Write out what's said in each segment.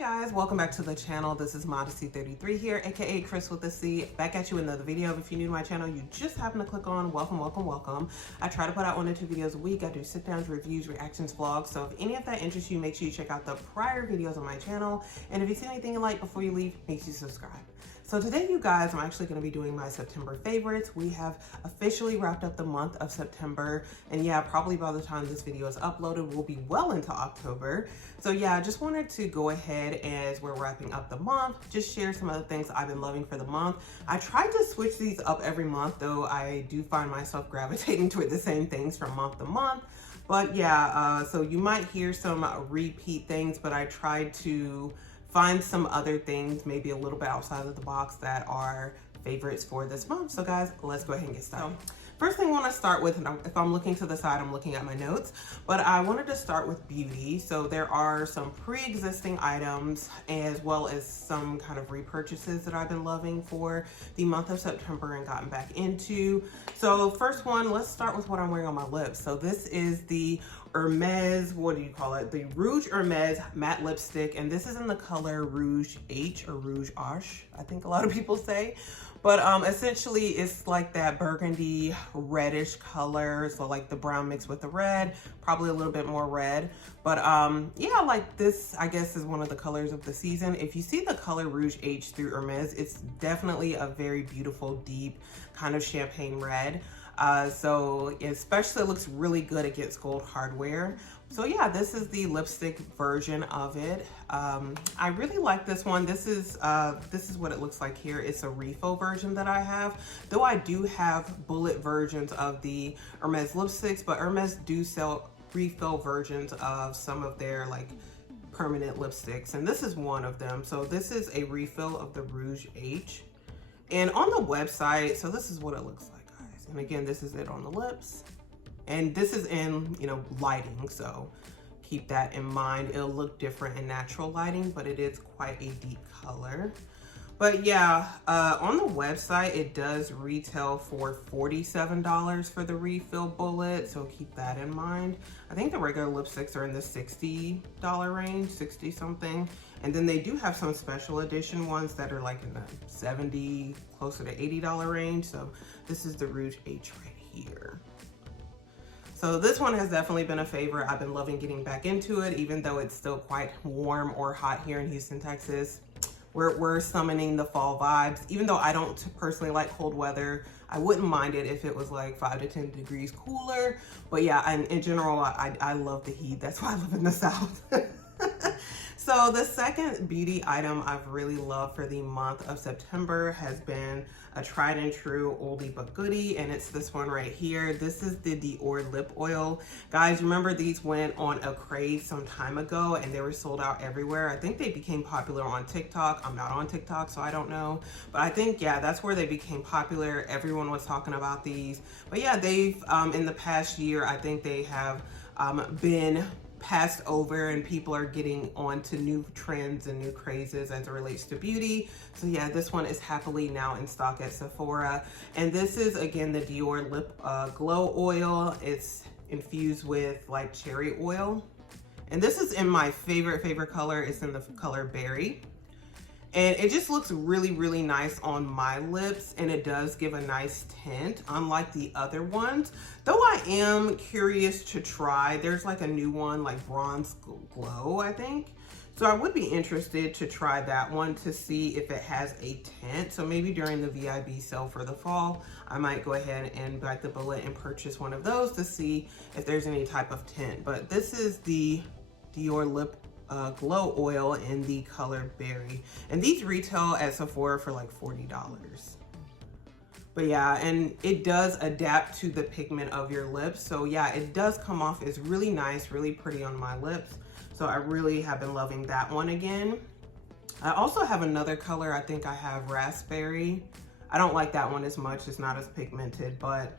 Guys, welcome back to the channel. This is Modesty33 here, aka Chris with a C, back at you with another video. If you're new to my channel, you just happen to click on welcome. I try to put out 1 to 2 videos a week. I do sit downs, reviews, reactions, vlogs. So if any of that interests you, make sure you check out the prior videos on my channel. And if you see anything you like before you leave, make sure you subscribe. So today, you guys, I'm actually going to be doing my September favorites. We have officially wrapped up the month of September. And yeah, probably by the time this video is uploaded, we'll be well into October. So yeah, I just wanted to go ahead as we're wrapping up the month, just share some of the things I've been loving for the month. I try to switch these up every month, though I do find myself gravitating toward the same things from month to month. But yeah, so you might hear some repeat things, but I tried to find some other things, maybe a little bit outside of the box, that are favorites for this month. So guys, let's go ahead and get started. First thing I want to start with, and if I'm looking to the side, I'm looking at my notes, but I wanted to start with beauty. So there are some pre-existing items as well as some kind of repurchases that I've been loving for the month of September and gotten back into. So first one, let's start with what I'm wearing on my lips. So this is the Hermes, what do you call it? The Rouge Hermes matte lipstick, and this is in the color Rouge H or Rouge H, I think a lot of people say. But essentially it's like that burgundy reddish color, so like the brown mixed with the red, probably a little bit more red. But yeah, like this, I guess, is one of the colors of the season. If you see the color Rouge H through Hermes, it's definitely a very beautiful, deep kind of champagne red. So especially it looks really good against gold hardware. So yeah, this is the lipstick version of it. I really like this one. This is what it looks like here. It's a refill version that I have, though I do have bullet versions of the Hermes lipsticks, but Hermes do sell refill versions of some of their like permanent lipsticks, and this is one of them. So this is a refill of the Rouge H, and on the website, so this is what it looks like. And again, this is it on the lips. And this is in, lighting, so keep that in mind. It'll look different in natural lighting, but it is quite a deep color. But yeah, on the website, it does retail for $47 for the refill bullet, so keep that in mind. I think the regular lipsticks are in the $60 range, 60 something. And then they do have some special edition ones that are like in the $70, closer to $80 range. So this is the Rouge H right here. So this one has definitely been a favorite. I've been loving getting back into it, even though it's still quite warm or hot here in Houston, Texas. We're summoning the fall vibes. Even though I don't personally like cold weather, I wouldn't mind it if it was like 5 to 10 degrees cooler. But yeah, and in general, I love the heat. That's why I live in the South. So the second beauty item I've really loved for the month of September has been a tried and true oldie but goodie, and it's this one right here. This is the Dior lip oil. Guys, remember these went on a craze some time ago and they were sold out everywhere. I think they became popular on TikTok. I'm not on TikTok, so I don't know. But I think, yeah, that's where they became popular. Everyone was talking about these. But yeah, they've, in the past year, I think they have been passed over and people are getting on to new trends and new crazes as it relates to beauty. So yeah, this one is happily now in stock at Sephora. And this is, again, the Dior Lip Glow Oil. It's infused with like cherry oil. And this is in my favorite color. It's in the color Berry. And it just looks really, really nice on my lips, and it does give a nice tint, unlike the other ones. Though I am curious to try, there's like a new one, like Bronze Glow, I think. So I would be interested to try that one to see if it has a tint. So maybe during the VIB sale for the fall, I might go ahead and bite the bullet and purchase one of those to see if there's any type of tint. But this is the Dior Lip Glow Oil in the color Berry, and these retail at Sephora for like $40. But yeah, and it does adapt to the pigment of your lips. So yeah, it does come off as really nice, really pretty on my lips. So I really have been loving that one again. I also have another color. I think I have Raspberry. I don't like that one as much. It's not as pigmented, but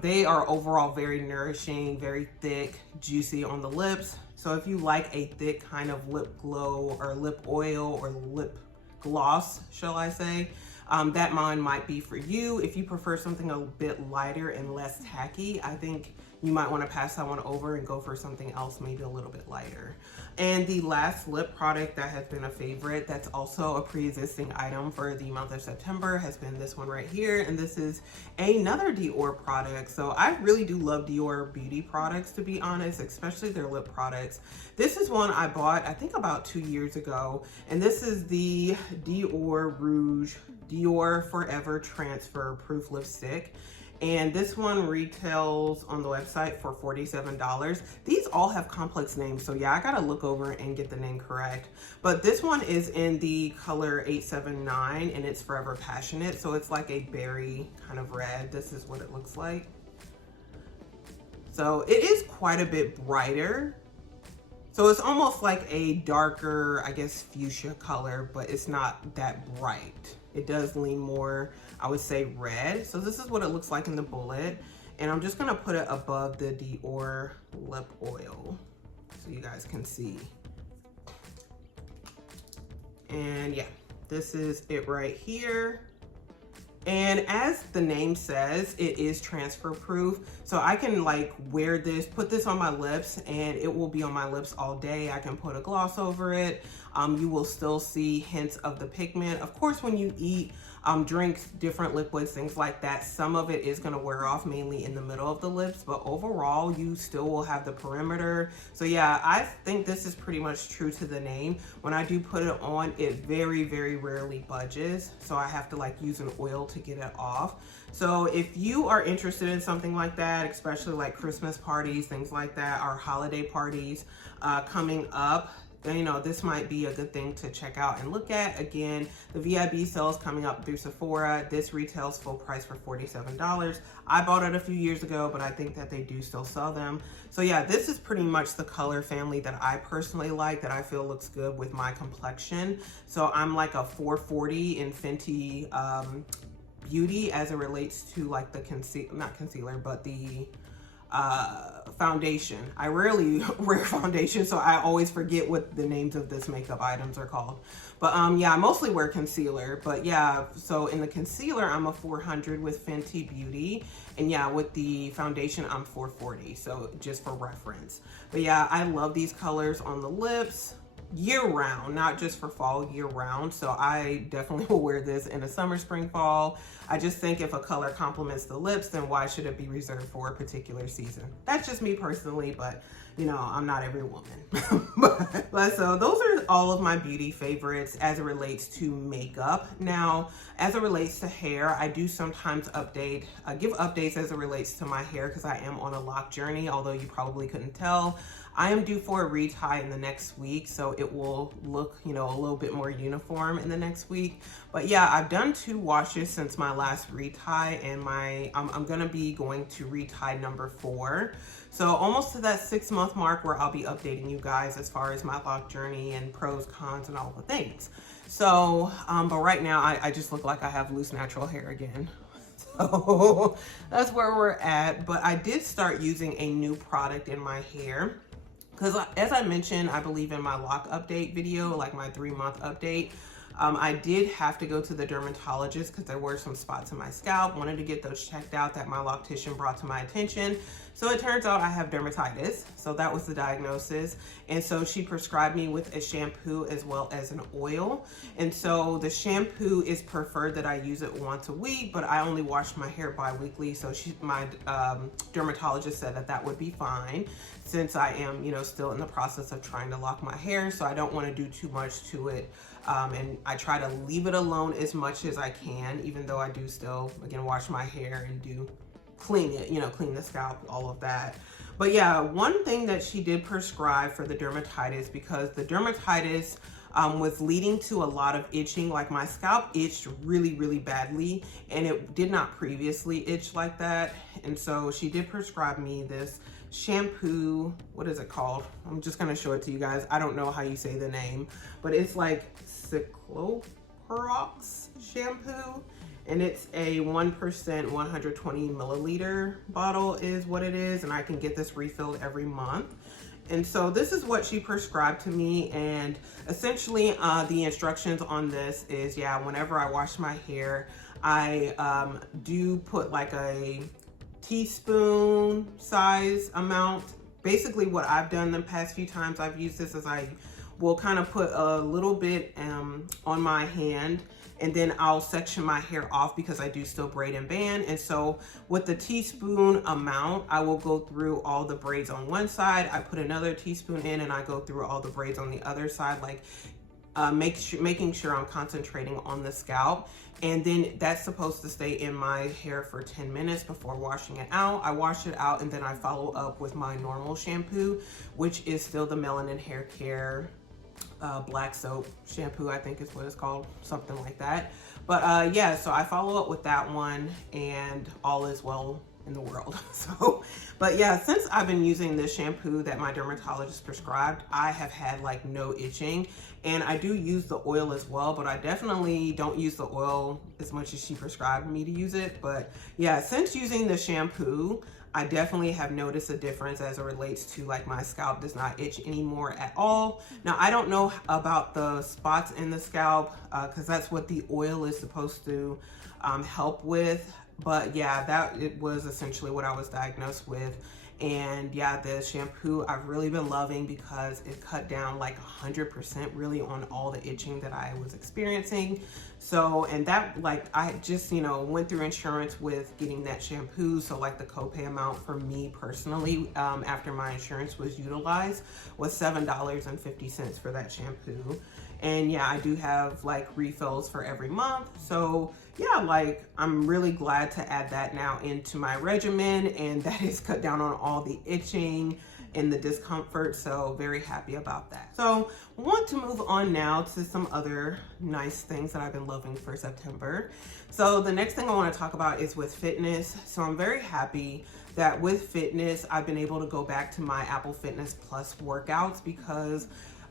they are overall very nourishing, very thick, juicy on the lips. So if you like a thick kind of lip glow or lip oil or lip gloss, shall I say, that one might be for you. If you prefer something a bit lighter and less tacky, I think you might want to pass that one over and go for something else, maybe a little bit lighter. And the last lip product that has been a favorite, that's also a pre-existing item for the month of September, has been this one right here. And this is another Dior product. So I really do love Dior beauty products, to be honest, especially their lip products. This is one I bought, I think about 2 years ago. And this is the Dior Rouge Dior Forever Transfer Proof Lipstick. And this one retails on the website for $47. These all have complex names, so yeah, I gotta look over and get the name correct. But this one is in the color 879 and it's Forever Passionate. So it's like a berry kind of red. This is what it looks like. So it is quite a bit brighter. So it's almost like a darker, I guess, fuchsia color, but it's not that bright. It does lean more, I would say, red. So this is what it looks like in the bullet. And I'm just gonna put it above the Dior lip oil so you guys can see. And yeah, this is it right here. And as the name says, it is transfer proof. So I can like wear this, put this on my lips, and it will be on my lips all day. I can put a gloss over it. You will still see hints of the pigment. Of course, when you eat, drinks, different liquids, things like that, some of it is gonna wear off, mainly in the middle of the lips, but overall, you still will have the perimeter. So yeah, I think this is pretty much true to the name. When I do put it on, it very, very rarely budges. So I have to like use an oil to get it off. So if you are interested in something like that, especially like Christmas parties, things like that, or holiday parties coming up, you know, this might be a good thing to check out and look at. Again, the VIB sales coming up through Sephora. This retails full price for $47. I bought it a few years ago, but I think that they do still sell them. So yeah, this is pretty much the color family that I personally like, that I feel looks good with my complexion. So I'm like a 440 in Fenty Beauty as it relates to like the not concealer, but the foundation. I rarely wear foundation, so I always forget what the names of this makeup items are called. But yeah, I mostly wear concealer. But yeah, so in the concealer, I'm a 400 with Fenty Beauty. And yeah, with the foundation, I'm 440. So just for reference. But yeah, I love these colors on the lips year round, not just for fall, year round. So I definitely will wear this in the summer, spring, fall. I just think if a color complements the lips, then why should it be reserved for a particular season? That's just me personally, but you know, I'm not every woman. but so those are all of my beauty favorites as it relates to makeup. Now, as it relates to hair, I do sometimes give updates as it relates to my hair because I am on a lock journey, although you probably couldn't tell. I am due for a retie in the next week, so it will look, you know, a little bit more uniform in the next week. But yeah, I've done 2 washes since my last retie, and I'm gonna be going to retie number 4. So almost to that 6-month mark where I'll be updating you guys as far as my lock journey and pros, cons, and all the things. So, but right now I just look like I have loose natural hair again. So that's where we're at. But I did start using a new product in my hair. Because as I mentioned, I believe in my lock update video, like my 3-month update, I did have to go to the dermatologist because there were some spots in my scalp. Wanted to get those checked out that my loctician brought to my attention. So it turns out I have dermatitis. So that was the diagnosis. And so she prescribed me with a shampoo as well as an oil. And so the shampoo is preferred that I use it once a week, but I only wash my hair bi-weekly. So my dermatologist said that that would be fine since I am, you know, still in the process of trying to lock my hair. So I don't want to do too much to it. And I try to leave it alone as much as I can, even though I do still, again, wash my hair and do clean it, you know, clean the scalp, all of that. But yeah, one thing that she did prescribe for the dermatitis, because the dermatitis was leading to a lot of itching. Like my scalp itched really, really badly, and it did not previously itch like that. And so she did prescribe me this shampoo. What is it called? I'm just gonna show it to you guys. I don't know how you say the name, but it's like Cycloperox shampoo. And it's a 1% 120 milliliter bottle is what it is. And I can get this refilled every month. And so this is what she prescribed to me. And essentially the instructions on this is, yeah, whenever I wash my hair, I do put like a teaspoon size amount. Basically what I've done the past few times I've used this is I will kind of put a little bit on my hand, and then I'll section my hair off because I do still braid and band. And so with the teaspoon amount, I will go through all the braids on one side, I put another teaspoon in, and I go through all the braids on the other side, like making sure I'm concentrating on the scalp. And then that's supposed to stay in my hair for 10 minutes before washing it out. I wash it out, and then I follow up with my normal shampoo, which is still the Melanin Hair Care black soap shampoo, I think is what it's called, something like that. But yeah, so I follow up with that one, and all is well in the world. So, but yeah, since I've been using this shampoo that my dermatologist prescribed, I have had like no itching. And I do use the oil as well, but I definitely don't use the oil as much as she prescribed me to use it. But yeah, since using the shampoo, I definitely have noticed a difference as it relates to like my scalp does not itch anymore at all. Now, I don't know about the spots in the scalp because that's what the oil is supposed to help with. But yeah, it was essentially what I was diagnosed with. And yeah, the shampoo I've really been loving because it cut down like 100% really on all the itching that I was experiencing. So, and that, like, I just, you know, went through insurance with getting that shampoo. So like the copay amount for me personally, after my insurance was utilized, was $7.50 for that shampoo. And yeah, I do have like refills for every month. So yeah, like I'm really glad to add that now into my regimen, and that has cut down on all the itching and the discomfort. So very happy about that. So I want to move on now to some other nice things that I've been loving for September. So the next thing I want to talk about is with fitness. So I'm very happy that with fitness, I've been able to go back to my Apple Fitness Plus workouts because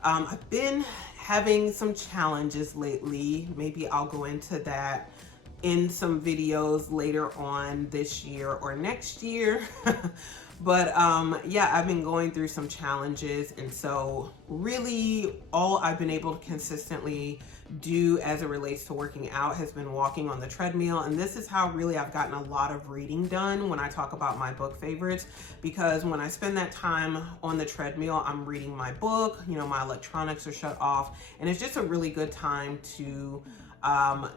I've been having some challenges lately. Maybe I'll go into that in some videos later on this year or next year. But yeah, I've been going through some challenges, and so really all I've been able to consistently do as it relates to working out has been walking on the treadmill. And this is how really I've gotten a lot of reading done when I talk about my book favorites, because when I spend that time on the treadmill, I'm reading my book, you know, my electronics are shut off, and it's just a really good time to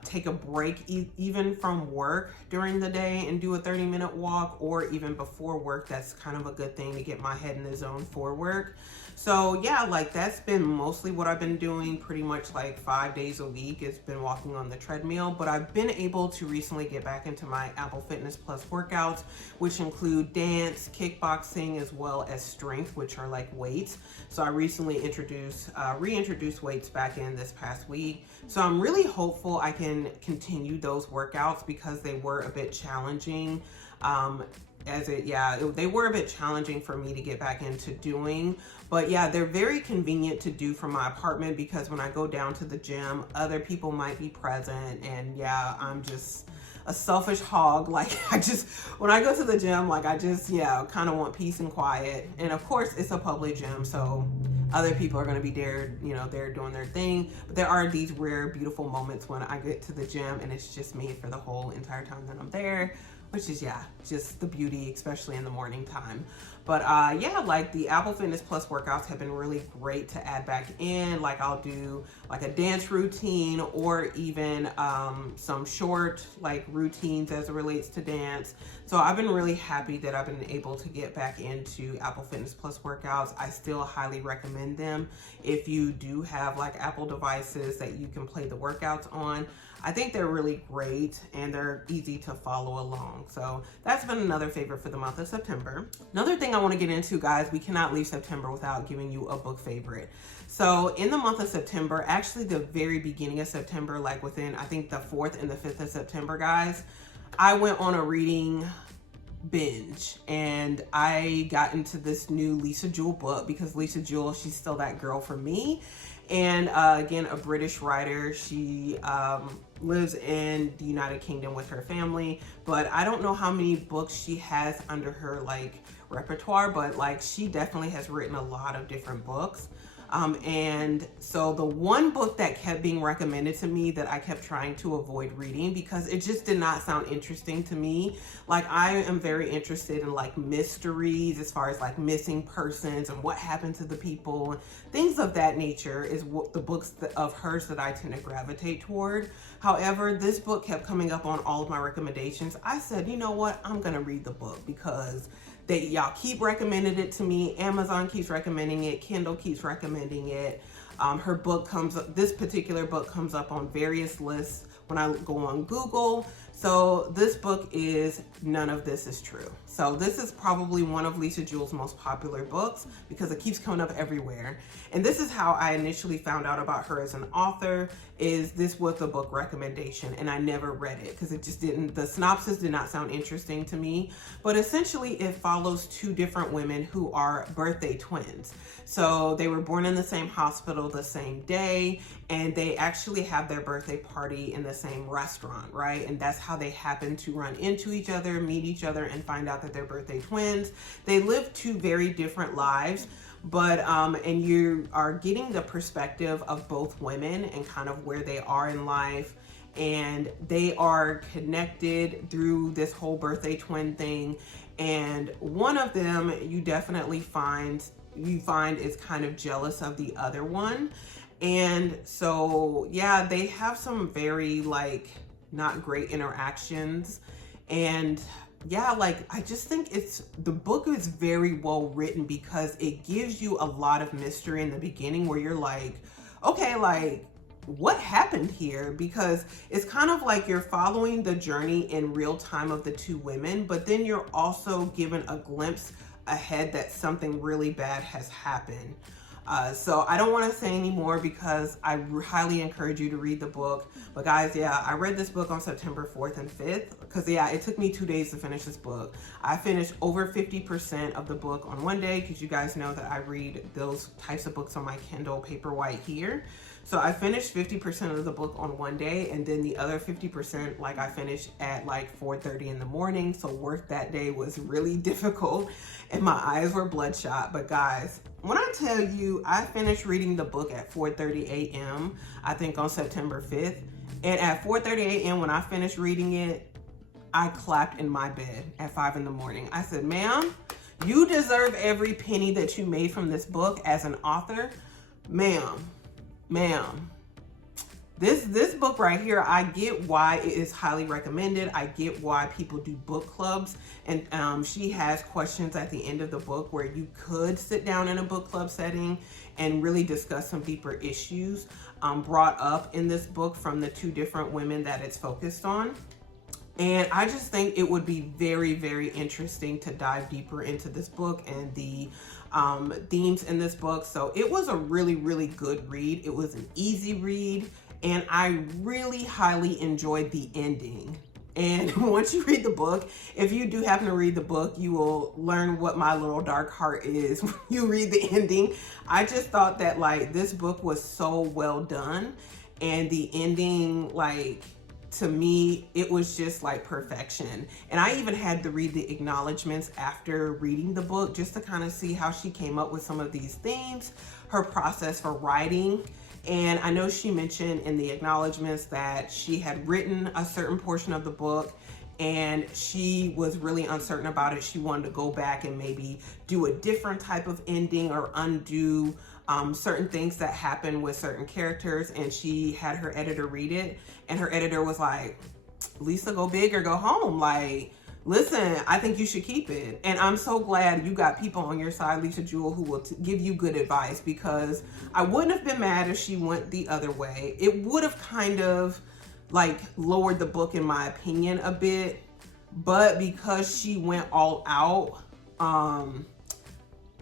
take a break even from work during the day and do a 30-minute walk, or even before work. That's kind of a good thing to get my head in the zone for work. So yeah, like that's been mostly what I've been doing, pretty much like 5 days a week. It's been walking on the treadmill, but I've been able to recently get back into my Apple Fitness Plus workouts, which include dance, kickboxing, as well as strength, which are like weights. So I recently reintroduced weights back in this past week. So I'm really hopeful I can continue those workouts because they were a bit challenging. They were a bit challenging for me to get back into doing, but yeah, they're very convenient to do from my apartment because when I go down to the gym, other people might be present, and yeah, I'm just a selfish hog. Like when I go to the gym, like I just, yeah, kind of want peace and quiet. And of course it's a public gym, so other people are going to be there, you know, they're doing their thing. But there are these rare, beautiful moments when I get to the gym and it's just me for the whole entire time that I'm there, which is, yeah, just the beauty, especially in the morning time. But yeah, like the Apple Fitness Plus workouts have been really great to add back in. Like I'll do like a dance routine, or even some short like routines as it relates to dance. So I've been really happy that I've been able to get back into Apple Fitness Plus workouts. I still highly recommend them if you do have like Apple devices that you can play the workouts on. I think they're really great and they're easy to follow along. So that's been another favorite for the month of September. Another thing I want to get into, guys, we cannot leave September without giving you a book favorite. So in the month of September, actually the very beginning of September, like within, I think the 4th and the 5th of September, guys, I went on a reading binge and I got into this new Lisa Jewell book because Lisa Jewell, she's still that girl for me. And again, a British writer. She lives in the United Kingdom with her family, but I don't know how many books she has under her like repertoire, but like she definitely has written a lot of different books. And so the one book that kept being recommended to me that I kept trying to avoid reading because it just did not sound interesting to me. Like, I am very interested in like mysteries as far as like missing persons and what happened to the people, things of that nature is what the books of hers that I tend to gravitate toward. However, this book kept coming up on all of my recommendations. I said, you know what? I'm going to read the book because y'all keep recommending it to me. Amazon keeps recommending it. Kindle keeps recommending it. Her book this particular book comes up on various lists when I go on Google. So this book is None of This Is True. So this is probably one of Lisa Jewell's most popular books because it keeps coming up everywhere. And this is how I initially found out about her as an author. This was the book recommendation, and I never read it because the synopsis did not sound interesting to me. But essentially it follows two different women who are birthday twins. So they were born in the same hospital the same day, and they actually have their birthday party in the same restaurant, right? And that's how they happen to run into each other, meet each other, and find out that they're birthday twins. They live two very different lives, but and you are getting the perspective of both women and kind of where they are in life, and they are connected through this whole birthday twin thing. And one of them you definitely find is kind of jealous of the other one. And so yeah, they have some very like not great interactions. And yeah, like I just think the book is very well written because it gives you a lot of mystery in the beginning where you're like, okay, like what happened here? Because it's kind of like you're following the journey in real time of the two women, but then you're also given a glimpse ahead that something really bad has happened. So I don't want to say any more because I highly encourage you to read the book. But guys, yeah, I read this book on September 4th and 5th because yeah, it took me 2 days to finish this book. I finished over 50% of the book on one day because you guys know that I read those types of books on my Kindle Paperwhite here. So I finished 50% of the book on one day, and then the other 50%, like I finished at like 4:30 in the morning. So work that day was really difficult and my eyes were bloodshot. But guys, when I tell you I finished reading the book at 4:30 a.m., I think on September 5th, and at 4:30 a.m. when I finished reading it, I clapped in my bed at 5 in the morning. I said, ma'am, you deserve every penny that you made from this book as an author. Ma'am, this book right here, I get why it is highly recommended. I get why people do book clubs, and she has questions at the end of the book where you could sit down in a book club setting and really discuss some deeper issues brought up in this book from the two different women that it's focused on. And I just think it would be very, very interesting to dive deeper into this book and the themes in this book. So it was a really, really good read. It was an easy read, and I really highly enjoyed the ending. And once you read the book, if you do happen to read the book, you will learn what my little dark heart is when you read the ending. I just thought that like this book was so well done, and the ending, like, to me, it was just like perfection. And I even had to read the acknowledgments after reading the book just to kind of see how she came up with some of these themes, her process for writing. And I know she mentioned in the acknowledgments that she had written a certain portion of the book and she was really uncertain about it. She wanted to go back and maybe do a different type of ending or undo certain things that happen with certain characters, and she had her editor read it, and her editor was like, Lisa, go big or go home. Like, listen, I think you should keep it. And I'm so glad you got people on your side, Lisa Jewell, who will give you good advice, because I wouldn't have been mad if she went the other way. It would have kind of like lowered the book in my opinion a bit, but because she went all out,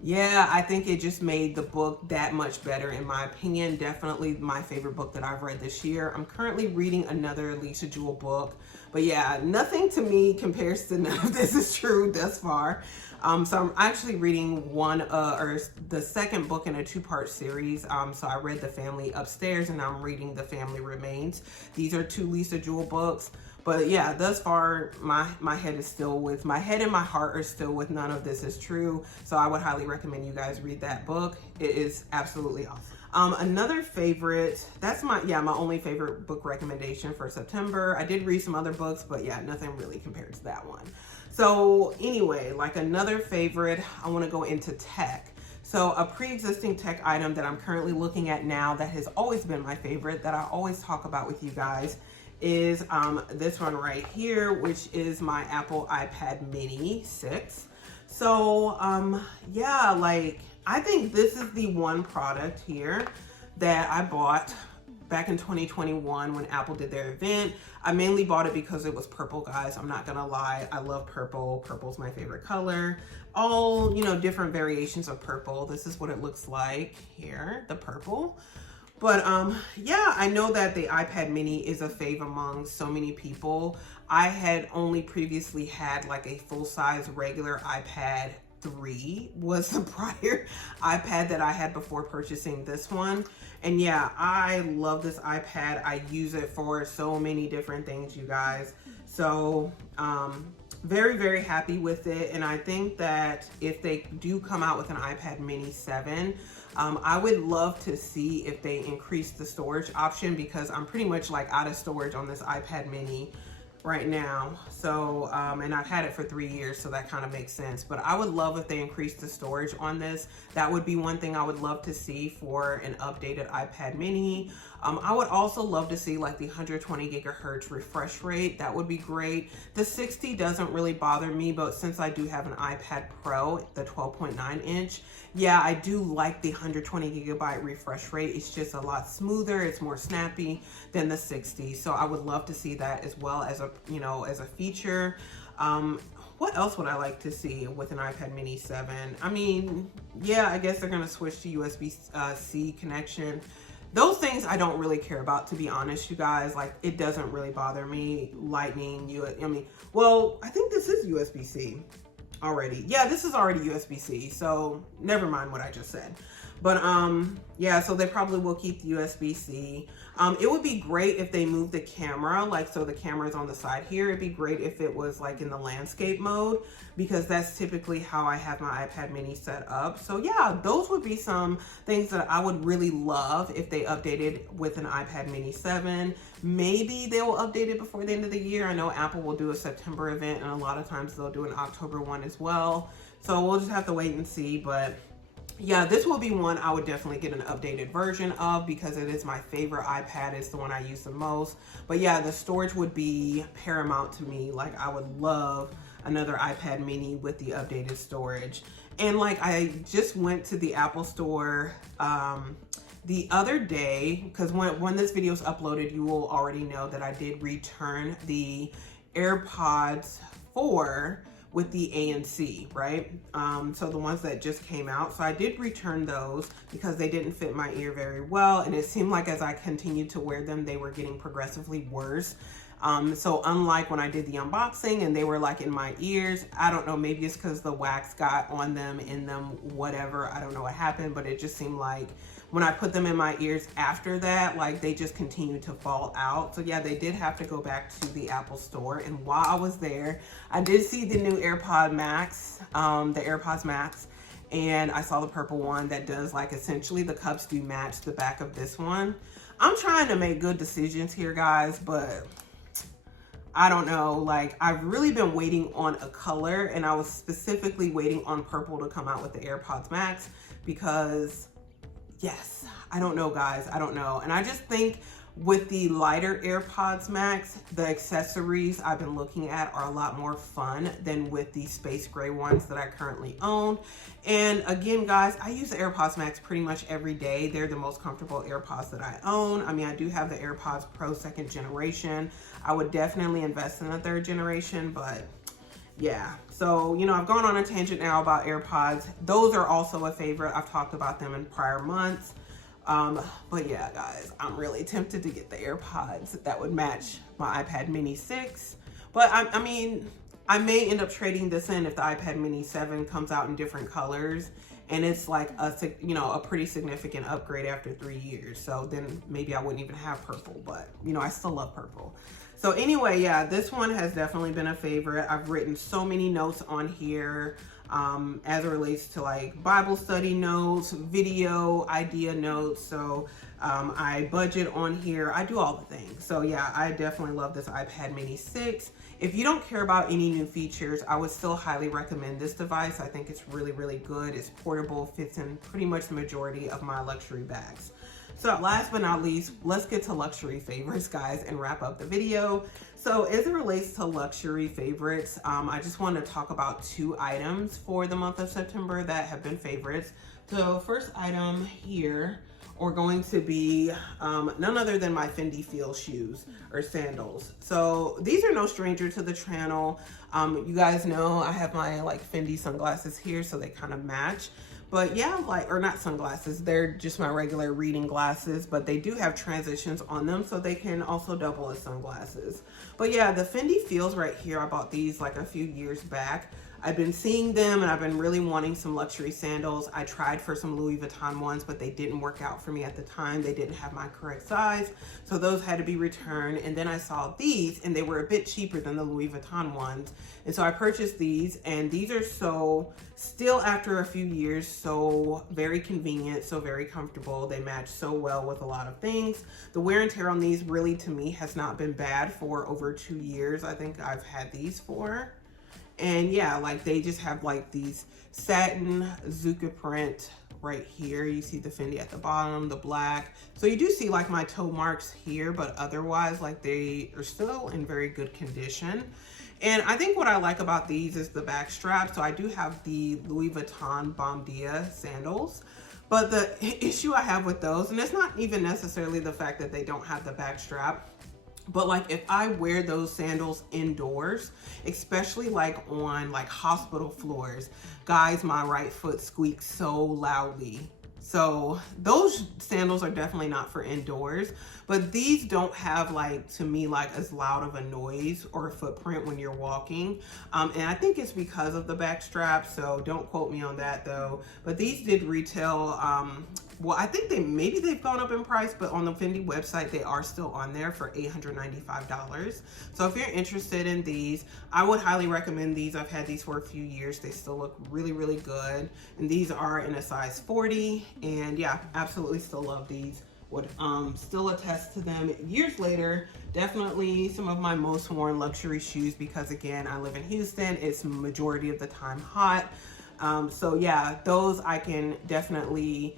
yeah, I think it just made the book that much better in my opinion. Definitely my favorite book that I've read this year. I'm currently reading another Lisa Jewell book, but yeah, nothing to me compares to None of This Is True thus far. So I'm actually reading the second book in a 2-part series. So I read The Family Upstairs, and now I'm reading The Family Remains. These are 2 Lisa Jewell books. But yeah, thus far, my head is still with, my head and my heart are still with None of This Is True. So I would highly recommend you guys read that book. It is absolutely awesome. Another favorite, that's my only favorite book recommendation for September. I did read some other books, but yeah, nothing really compared to that one. So anyway, like another favorite, I want to go into tech. So a pre-existing tech item that I'm currently looking at now that has always been my favorite, that I always talk about with you guys, is this one right here, which is my Apple iPad Mini 6. So yeah, like I think this is the one product here that I bought back in 2021 when Apple did their event. I mainly bought it because it was purple, guys. I'm not gonna lie, I love purple. Purple's my favorite color. All, you know, different variations of purple. This is what it looks like here, the purple. But yeah, I know that the iPad Mini is a fave among so many people. I had only previously had like a full-size regular iPad 3 was the prior iPad that I had before purchasing this one. And yeah, I love this iPad. I use it for so many different things, you guys. So very, very happy with it. And I think that if they do come out with an iPad Mini 7, I would love to see if they increase the storage option, because I'm pretty much like out of storage on this iPad Mini right now. So and I've had it for 3 years, so that kind of makes sense. But I would love if they increased the storage on this. That would be one thing I would love to see for an updated iPad Mini. I would also love to see like the 120 gigahertz refresh rate. That would be great. The 60 doesn't really bother me, but since I do have an iPad Pro, the 12.9 inch, yeah, I do like the 120 gigabyte refresh rate. It's just a lot smoother. It's more snappy than the 60. So I would love to see that as well as a, you know, as a feature. What else would I like to see with an iPad Mini 7? I mean, yeah, I guess they're gonna switch to USB-C connection. Those things I don't really care about, to be honest, you guys. Like, it doesn't really bother me. Lightning, well, I think this is USB-C already. Yeah, this is already USB-C, so never mind what I just said. But yeah, so they probably will keep the USB-C. It would be great if they moved the camera, like, so the camera is on the side here. It'd be great if it was like in the landscape mode, because that's typically how I have my iPad Mini set up. So yeah, those would be some things that I would really love if they updated with an iPad Mini 7. Maybe they will update it before the end of the year. I know Apple will do a September event, and a lot of times they'll do an October one as well. So we'll just have to wait and see. But yeah, this will be one I would definitely get an updated version of, because it is my favorite iPad. It's the one I use the most. But yeah, the storage would be paramount to me. Like, I would love another iPad Mini with the updated storage. And like, I just went to the Apple store the other day, because when this video is uploaded, you will already know that I did return the AirPods 4 with the ANC, right? So the ones that just came out. So I did return those because they didn't fit my ear very well. And it seemed like as I continued to wear them, they were getting progressively worse. So unlike when I did the unboxing and they were like in my ears, I don't know, maybe it's because the wax got on them, in them, whatever. I don't know what happened, but it just seemed like when I put them in my ears after that, like they just continued to fall out. So yeah, they did have to go back to the Apple store. And while I was there, I did see the new AirPods Max, and I saw the purple one that does, like, essentially the cups do match the back of this one. I'm trying to make good decisions here, guys, but I don't know, like, I've really been waiting on a color, and I was specifically waiting on purple to come out with the AirPods Max, because yes, I don't know, guys, I don't know. And I just think with the lighter AirPods Max, the accessories I've been looking at are a lot more fun than with the space gray ones that I currently own. And again, guys, I use the AirPods Max pretty much every day. They're the most comfortable AirPods that I own. I mean, I do have the AirPods Pro 2nd generation. I would definitely invest in the 3rd generation, but yeah. So, you know, I've gone on a tangent now about AirPods. Those are also a favorite. I've talked about them in prior months. But yeah, guys, I'm really tempted to get the AirPods that would match my iPad Mini 6. But I mean, I may end up trading this in if the iPad Mini 7 comes out in different colors. and it's like a pretty significant upgrade after 3 years. So then maybe I wouldn't even have purple, but I still love purple. So anyway, yeah, this one has definitely been a favorite. I've written so many notes on here as it relates to like Bible study notes, video idea notes. So I budget on here. I do all the things. So yeah, I definitely love this iPad mini 6. If you don't care about any new features, I would still highly recommend this device. I think it's really, really good. It's portable, fits in pretty much the majority of my luxury bags. So last but not least, let's get to luxury favorites, guys, and wrap up the video. So as it relates to luxury favorites, I just want to talk about 2 items for the month of September that have been favorites. So first item here are going to be none other than my Fendi Feel shoes or sandals. So these are no stranger to the channel. You guys know I have my like Fendi sunglasses here, so they kind of match. But yeah, or not sunglasses, they're just my regular reading glasses, but they do have transitions on them, so they can also double as sunglasses. But yeah, the Fendi Feels right here, I bought these like a few years back. I've been seeing them and I've been really wanting some luxury sandals. I tried for some Louis Vuitton ones, but they didn't work out for me at the time. They didn't have my correct size, so those had to be returned. And then I saw these and they were a bit cheaper than the Louis Vuitton ones. And so I purchased these, and these are still after a few years, so very convenient, so very comfortable. They match so well with a lot of things. The wear and tear on these really, to me, has not been bad for over 2 years. I think I've had these for. And yeah, like they just have like these satin Zucca print right here. You see the Fendi at the bottom, the black. So you do see like my toe marks here, but otherwise like they are still in very good condition. And I think what I like about these is the back strap. So I do have the Louis Vuitton Bombardier sandals. But the issue I have with those, and it's not even necessarily the fact that they don't have the back strap, but like if I wear those sandals indoors, especially like on like hospital floors, guys, my right foot squeaks so loudly. So those sandals are definitely not for indoors, but these don't have like, to me, like as loud of a noise or a footprint when you're walking. And I think it's because of the back strap. So don't quote me on that though. But these did retail, well, I think maybe they've gone up in price, but on the Fendi website, they are still on there for $895. So if you're interested in these, I would highly recommend these. I've had these for a few years. They still look really, really good. And these are in a size 40. And yeah, absolutely still love these. Would still attest to them years later. Definitely some of my most worn luxury shoes, because again, I live in Houston. It's majority of the time hot. So yeah, those I can definitely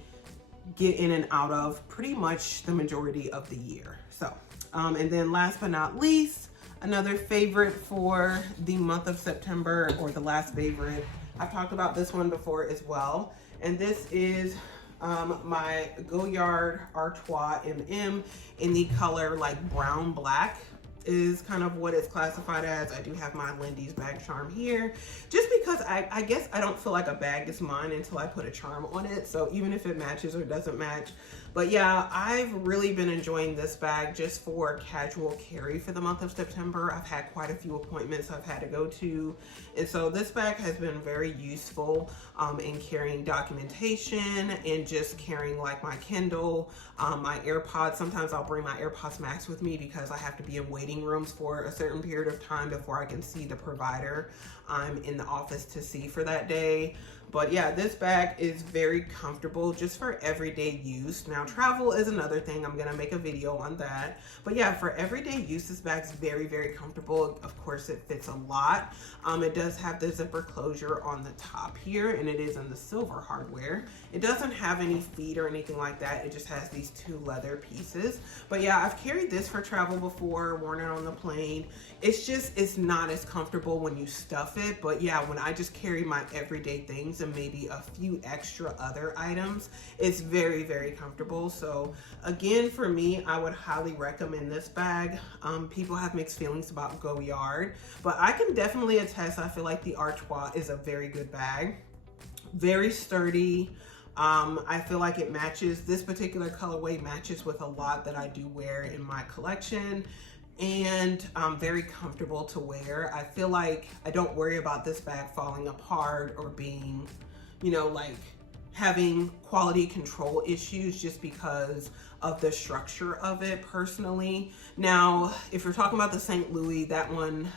get in and out of pretty much the majority of the year. So, and then last but not least, another favorite for the month of September, or the last favorite. I've talked about this one before as well. And this is my Goyard Artois MM in the color like brown black is kind of what it's classified as. I do have my Lindy's bag charm here, just because I guess I don't feel like a bag is mine until I put a charm on it. So even if it matches or doesn't match. But yeah, I've really been enjoying this bag just for casual carry for the month of September. I've had quite a few appointments I've had to go to. And so this bag has been very useful in carrying documentation and just carrying like my Kindle, my AirPods. Sometimes I'll bring my AirPods Max with me because I have to be in waiting rooms for a certain period of time before I can see the provider I'm in the office to see for that day. But yeah, this bag is very comfortable just for everyday use. Now travel is another thing. I'm gonna make a video on that. But yeah, for everyday use, this bag's very, very comfortable. Of course, it fits a lot. It does have the zipper closure on the top here, and it is in the silver hardware. It doesn't have any feet or anything like that. It just has these 2 leather pieces. But yeah, I've carried this for travel before, worn it on the plane. It's not as comfortable when you stuff it. But yeah, when I just carry my everyday things and maybe a few extra other items, it's very, very comfortable. So again, for me, I would highly recommend this bag. People have mixed feelings about Goyard, but I can definitely attest, I feel like the Artois is a very good bag. Very sturdy. I feel like it matches, this particular colorway matches with a lot that I do wear in my collection, and very comfortable to wear. I feel like I don't worry about this bag falling apart or being, you know, like having quality control issues just because of the structure of it personally. Now, if you're talking about the St. Louis, that one,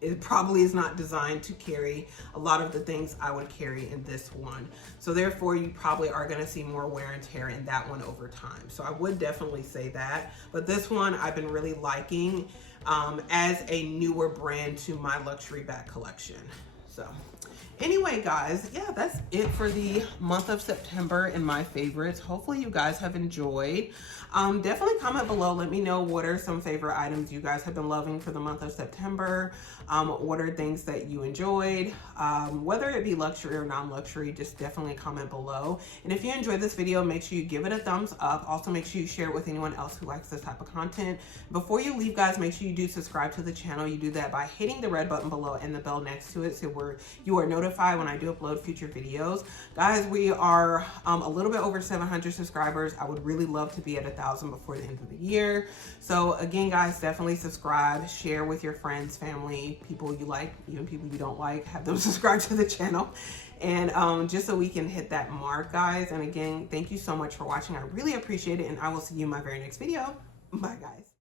it probably is not designed to carry a lot of the things I would carry in this one. So therefore, you probably are gonna see more wear and tear in that one over time. So I would definitely say that. But this one I've been really liking as a newer brand to my luxury bag collection. So anyway, guys, yeah, that's it for the month of September and my favorites. Hopefully you guys have enjoyed. Definitely comment below. Let me know what are some favorite items you guys have been loving for the month of September. What are things that you enjoyed? Whether it be luxury or non-luxury, just definitely comment below. And if you enjoyed this video, make sure you give it a thumbs up. Also, make sure you share it with anyone else who likes this type of content. Before you leave, guys, make sure you do subscribe to the channel. You do that by hitting the red button below and the bell next to it, so you are notified when I do upload future videos. Guys, we are a little bit over 700 subscribers. I would really love to be at 1,000 before the end of the year. So again, guys, definitely subscribe, share with your friends, family, people you like, even people you don't like, have them subscribe to the channel. And just so we can hit that mark, guys. And again, thank you so much for watching. I really appreciate it. And I will see you in my very next video. Bye, guys.